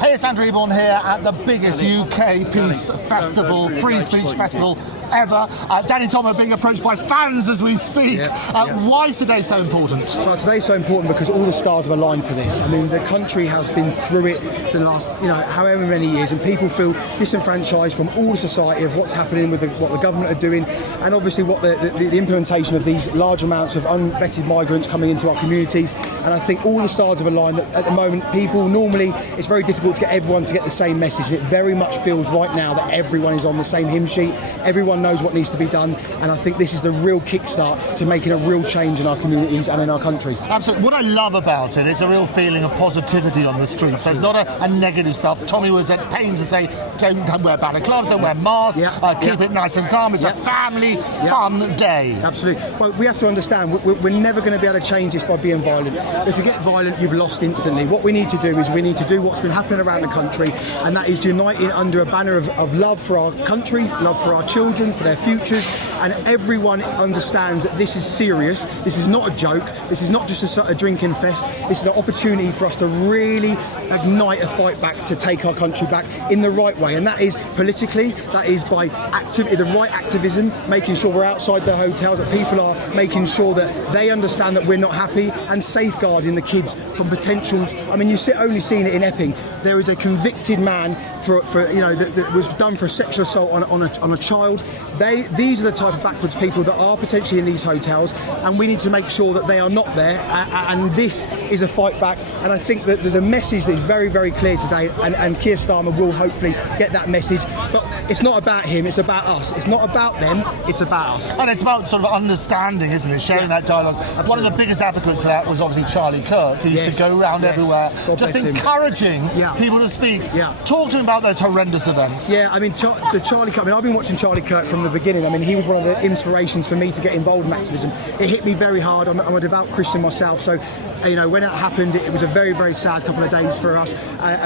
Hey, it's Andrew Eborn here at the biggest UK peace festival, free speech festival ever. Danny Tommo being approached by fans as we speak. Why is today so important? Well, today's so important because all the stars have aligned for this. I mean, the country has been through it for the last, however many years, and people feel disenfranchised from all the society of what's happening with what the government are doing, and obviously what the implementation of these large amounts of unvetted migrants coming into our communities. And I think all the stars have aligned that at the moment, people normally, it's very difficult to get everyone to get the same message. And it very much feels right now that everyone is on the same hymn sheet. Everyone knows what needs to be done, and I think this is the real kickstart to making a real change in our communities and in our country. Absolutely. What I love about it, it's a real feeling of positivity on the streets. So it's not a negative stuff. Tommy was at pains to say, don't wear balaclavas, don't wear masks, keep it nice and calm. It's a family fun day. Absolutely. Well, we have to understand we're never going to be able to change this by being violent. If you get violent, you've lost instantly. What we need to do is we need to do what's been happening around the country, and that is uniting under a banner of love for our country, love for our children, for their futures, and everyone understands that this is serious. This is not a joke. This is not just a drinking fest. This is an opportunity for us to really ignite a fight back to take our country back in the right way, and that is politically, that is by the right activism, making sure we're outside the hotels, that people are making sure that they understand that we're not happy, and safeguarding the kids from potentials. I mean, only seeing it in Epping. There is a convicted man that was done for a sexual assault on a child. These are the type of backwards people that are potentially in these hotels, and we need to make sure that they are not there. And this is a fight back. And I think that the message is very, very clear today, and Keir Starmer will hopefully get that message. But it's not about him, it's about us. It's not about them, it's about us. And it's about sort of understanding, isn't it? Sharing that dialogue. Absolutely. One of the biggest advocates of that was obviously Charlie Kirk, who used to go around everywhere, just encouraging people to speak. Talk to him about those horrendous events. Yeah, I mean, the Charlie Kirk, I've been watching Charlie Kirk from the beginning. I mean, he was one of the inspirations for me to get involved in activism. It hit me very hard. I'm a devout Christian myself, so when it happened, it was a very, very sad couple of days for us.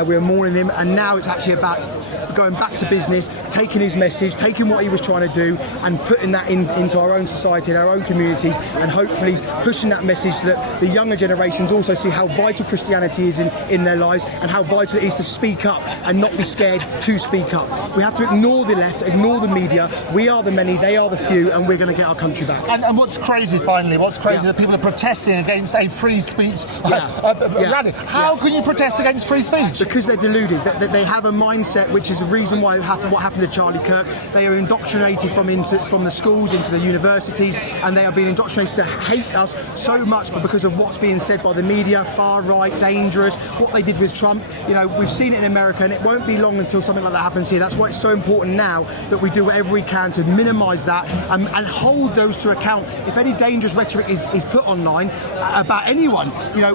We were mourning him, and now it's actually about going back to business, taking his message, taking what he was trying to do, and putting that into our own society and our own communities, and hopefully pushing that message so that the younger generations also see how vital Christianity is in their lives, and how vital it is to speak up and not be scared to speak up. We have to ignore the left, ignore the media. We are the many, they are the few, and we're going to get our country back. And what's crazy, finally, that people are protesting against a free speech rally. How can you protest against free speech? Because they're deluded. They have a mindset, which is the reason why what happened to Charlie Kirk. They are indoctrinated from the schools into the universities, and they are being indoctrinated to hate us so much, but because of what's being said by the media, far right, dangerous, what they did with Trump. We've seen it in America, and it won't be long until something like that happens here. That's why it's so important now that we do whatever we can to minimise that and hold those to account. If any dangerous rhetoric is put online about anyone,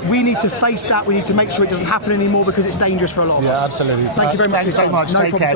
we need to face that. We need to make sure it doesn't happen anymore, because it's dangerous for a lot of us. Absolutely. Thank you very much. Thanks so much. No Take problem. care.